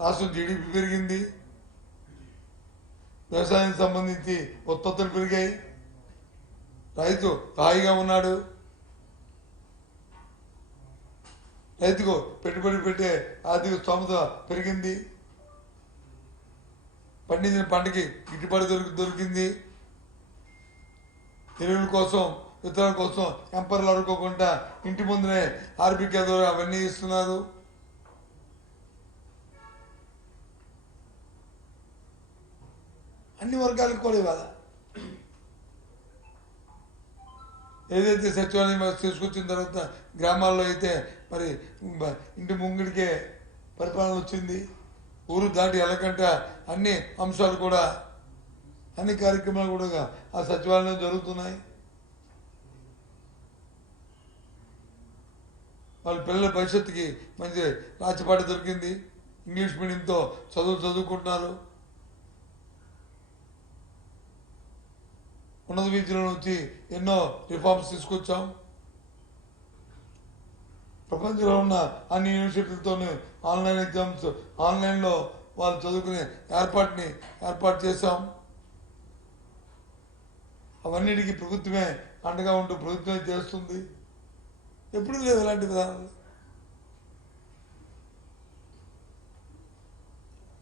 రాష్ట్రం జీడిపి పెరిగింది, వ్యవసాయానికి సంబంధించి ఉత్పత్తులు పెరిగాయి, రైతు హాయిగా ఉన్నాడు, రైతుకు పెట్టుబడి పెట్టే ఆర్థిక స్తోమత పెరిగింది, పండించిన పంటకి గిట్టుబాటు దొరికింది, ఎరువుల కోసం విత్తనాల కోసం ఎంపర్లు అడుకోకుండా ఇంటి ముందునే ఆర్బిక ద్వారా అవన్నీ ఇస్తున్నారు. అన్ని వర్గాలకు కూడా ఇవ్వాలి. ఏదైతే సచివాలయం వ్యవస్థ తీసుకొచ్చిన తర్వాత గ్రామాల్లో అయితే మరి ఇంటి ముంగిడికే పరిపాలన వచ్చింది, ఊరు దాటి వెళ్ళకంట అన్ని అంశాలు కూడా అన్ని కార్యక్రమాలు కూడా ఆ సచివాలయం జరుగుతున్నాయి. వాళ్ళ పిల్లల భవిష్యత్తుకి మంచి రాచపాటి దొరికింది, ఇంగ్లీష్ మీడియంతో చదువుకుంటున్నారు, ఉన్నత విద్యలో నుంచి ఎన్నో రిఫార్మ్స్ తీసుకొచ్చాం. ప్రపంచంలో ఉన్న అన్ని యూనివర్సిటీలతోనే ఆన్లైన్ ఎగ్జామ్స్ ఆన్లైన్లో వాళ్ళు చదువుకునే ఏర్పాటు చేశాం. అవన్నిటికీ ప్రభుత్వమే అండగా ఉంటూ ప్రభుత్వమే చేస్తుంది. ఎప్పుడు లేదు ఇలాంటి విధానాలు.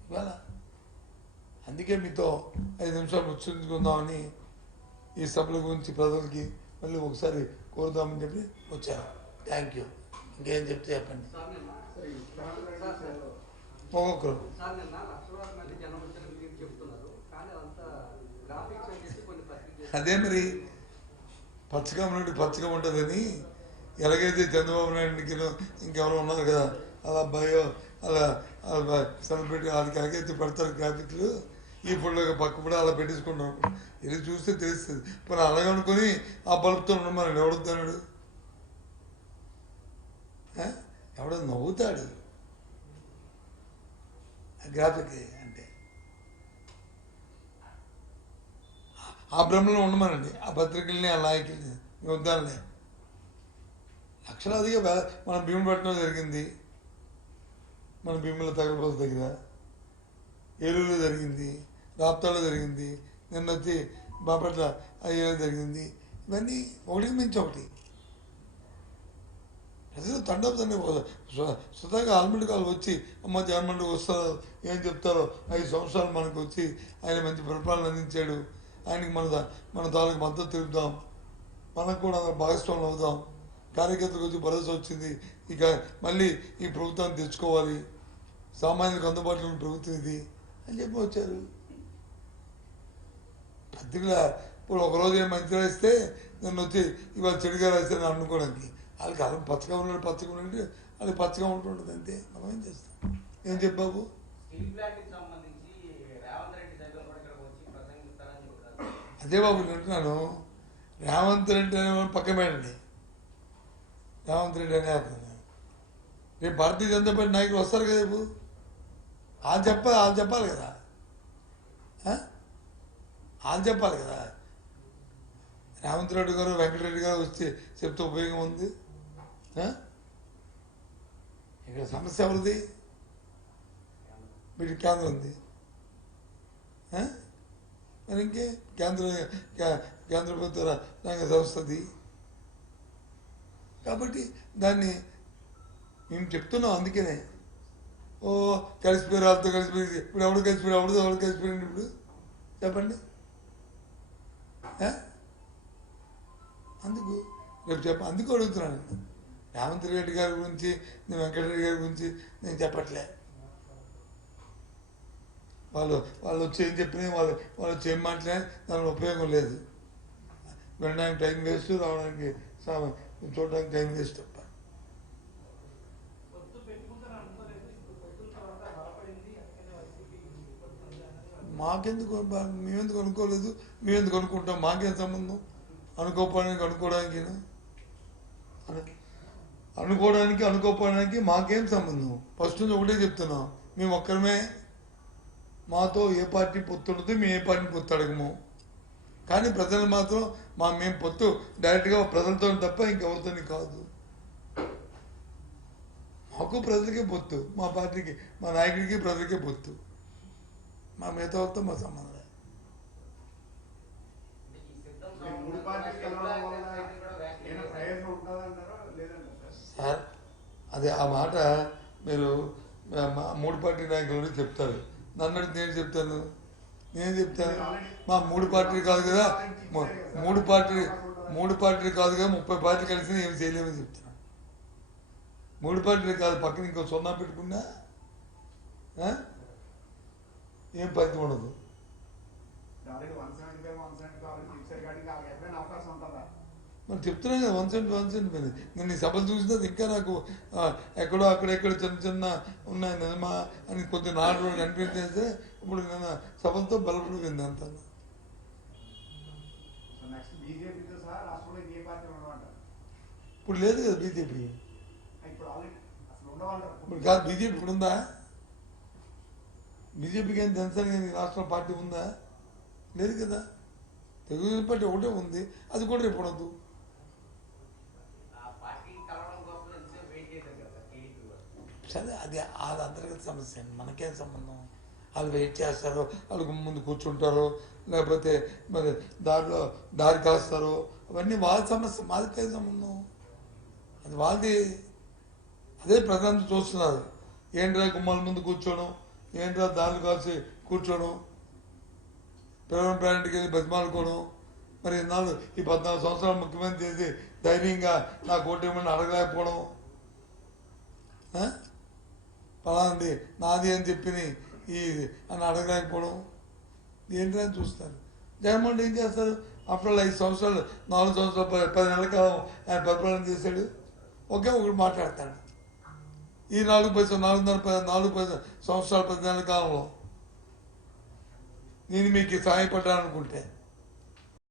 ఇవాళ అందుకే మీతో 5 నిమిషాలు ముచ్చరించుకుందామని ఈ సభల గురించి ప్రజలకి మళ్ళీ ఒకసారి కోరుదామని చెప్పి వచ్చాను. Thank you. ఇంకేం చెప్తే చెప్పండి. ఒక్కొక్కరు అదే మరి పచ్చగా ఉన్నట్టు పచ్చగా ఉంటుందని ఎలాగైతే చంద్రబాబు నాయుడికి ఇంకెవరో ఉన్నారు కదా అలా అలా సెలబ్రిటీ వాళ్ళకి ఎలాగైతే పెడతారు గ్రాఫిక్లు, ఈ ఫోటో పక్క కూడా అలా పెట్టించుకుంటాం. ఇది చూస్తే తెలుస్తుంది. మరి అలాగనుకొని ఆ బల్బుతో ఉండమని ఎవడుతాడు, ఎవడో నవ్వుతాడు గ్రాఫిక్ అంటే. ఆ భ్రమలో ఉండమనండి ఆ పత్రికల్ని ఆ నాయకుల్ని వద్దాలనే. లక్షలాదిగా మనం భీమపట్నం జరిగింది, మన భీముల తగలబోత దగ్గర, ఏలూరులో జరిగింది, రాప్తాలో జరిగింది, నిన్న వచ్చి బాపట్ల అయ్యేలో జరిగింది. ఇవన్నీ ఒకటికి మించి ఒకటి. ప్రజలు తండని స్వతహాగా ఆల్మండ్ కాలు వచ్చి అమ్మ జగన్మండి వస్తారు ఏం చెప్తారో 5 సంవత్సరాలు మనకు వచ్చి ఆయన మంచి పరిపాలన అందించాడు, ఆయనకి మన తాలూకు మద్దతు తెలుపుదాం, మనకు కూడా భాగస్వాములు అవుదాం, కార్యకర్తలకు వచ్చి భరోసా వచ్చింది, ఇక మళ్ళీ ఈ ప్రభుత్వాన్ని తెచ్చుకోవాలి, సామాన్యులకు అందుబాటులో ఉన్న ప్రభుత్వం ఇది అని చెప్పి వచ్చారు. పత్రికల ఇప్పుడు ఒకరోజు ఏం మంచిగా రాస్తే నన్ను వచ్చి ఇవాళ చెడుగా రాస్తే నన్ను అనుకోవడానికి వాళ్ళకి అలా పచ్చగా ఉన్నాడు వాళ్ళకి పచ్చగా ఉంటుంటుంది అంతే. మనం ఏం చేస్తాం. ఏం చెప్పావు? అదే బాబు వింటున్నాను. రేవంత్ రెడ్డి అనే పక్క పెట్టండి, రేవంత్ రెడ్డి అనే రేపు భారతీయ జనతా పార్టీ నాయకులు వస్తారు కదా, రేపు వాళ్ళు చెప్పాలి కదా, వాళ్ళు చెప్పాలి కదా. రేవంత్ రెడ్డి గారు వెంకటరెడ్డి గారు వచ్చి చెప్తే ఉపయోగం ఉంది. ఇక్కడ సమస్య ఎవరిది? వీటి కేంద్రం ఉంది, మరి ఇంకే కేంద్ర ప్రభుత్వ రంగ సంస్థది కాబట్టి దాన్ని మేము చెప్తున్నాం. అందుకనే కలిసిపోయి వాళ్ళతో కలిసిపోయి ఇప్పుడు ఎవడు కలిసిపోయింది ఇప్పుడు చెప్పండి. అందుకు అడుగుతున్నాను. రేవంత్ రెడ్డి గారి గురించి నేను వెంకటరెడ్డి గారి గురించి నేను చెప్పట్లే. వాళ్ళు వచ్చి ఏం చెప్పినా వాళ్ళు వచ్చి ఏం మాట్లాడినా దాని ఉపయోగం లేదు. వినడానికి టైం వేస్ట్, రావడానికి చూడడానికి టైం వేస్ట్ తప్ప. మాకెందుకు, మేమెందుకు అనుకోలేదు, మేమెందుకు అనుకుంటాం, మాకేం సంబంధం అనుకోవడానికి అనుకోవడానికి మాకేం సంబంధం. ఫస్ట్ నుంచి ఒకటే చెప్తున్నాం, మేము ఒక్కరమే, మాతో ఏ పార్టీ పొత్తు ఉండదు, మేము ఏ పార్టీని పొత్తు అడగము. కానీ ప్రజలు మాత్రం మేము పొత్తు డైరెక్ట్గా ప్రజలతో తప్ప ఇంకెవరితో కాదు. మాకు ప్రజలకే పొత్తు, మా పార్టీకి మా నాయకుడికి ప్రజలకే పొత్తు, మా మిగతా వాళ్ళతో మా సంబంధం. సార్ అదే ఆ మాట మీరు మూడు పార్టీ నాయకులు చెప్తారు, నన్ను నేను చెప్తాను, నేను చెప్తాను మా మూడు పార్టీలు కాదు కదా, మూడు పార్టీలు కాదు కదా 30 పార్టీలు కలిసి ఏమి చేయలేమని చెప్తాను. 3 పార్టీలు కాదు, పక్కన ఇంకో 0 పెట్టుకున్నా ఏం ఫలితం ఉండదు. మరి చెప్తున్నా కదా 1 సెంట్ పని. నేను ఈ సభలు చూసినా ఇంకా నాకు ఎక్కడో అక్కడెక్కడ చిన్న చిన్న ఉన్నాయి నిజమా అని కొద్ది నాలుగు రోజులు అనిపించేస్తే ఇప్పుడు నేను సభలతో బలపడిపోయింది అంత. ఇప్పుడు లేదు కదా బీజేపీ, ఇప్పుడు కాదు బీజేపీ ఇప్పుడు ఉందా? బీజేపీకి ఏం జనసేన రాష్ట్ర పార్టీ ఉందా? లేదు కదా. తెలుగుదేశం పార్టీ ఒకటే ఉంది, అది కూడా రేపు ఉండదు. సరే అది అంతర్గత సమస్య, మనకేం సంబంధం. వాళ్ళు వెయిట్ చేస్తారు, వాళ్ళకు ముందు కూర్చుంటారు, లేకపోతే మరి దారి కాస్తారు, అవన్నీ వాళ్ళ సమస్య, మాదికే సంబంధం, అది వాళ్ళది. అదే ప్రజలంతా చూస్తున్నారు, ఏంట్రా గుమ్మాల ముందు కూర్చోవడం, ఏంట్రా దారులు కాల్చి కూర్చోవడం, ప్రైవేట్కి వెళ్ళి బతిమాలుకోవడం. మరి ఇన్నాళ్ళు ఈ 14 సంవత్సరాలు ముఖ్యమంత్రి చేసి ధైర్యంగా నాకు ఓటేమని అడగలేకపోవడం, పలాంది నాది అని చెప్పి అని అడగలేకపోవడం, ఏంటని చూస్తారు. జగన్మోహన్ ఏం చేస్తారు? ఆఫ్టర్ 5 సంవత్సరాలు 4 సంవత్సరాలు 10 నెలల కాలం ఆయన పరిపాలన చేశాడు, ఒకే ఒకటి మాట్లాడతాడు. ఈ 4 సంవత్సరాల 10 నెలల కాలంలో నేను మీకు సహాయపడ్డాను అనుకుంటే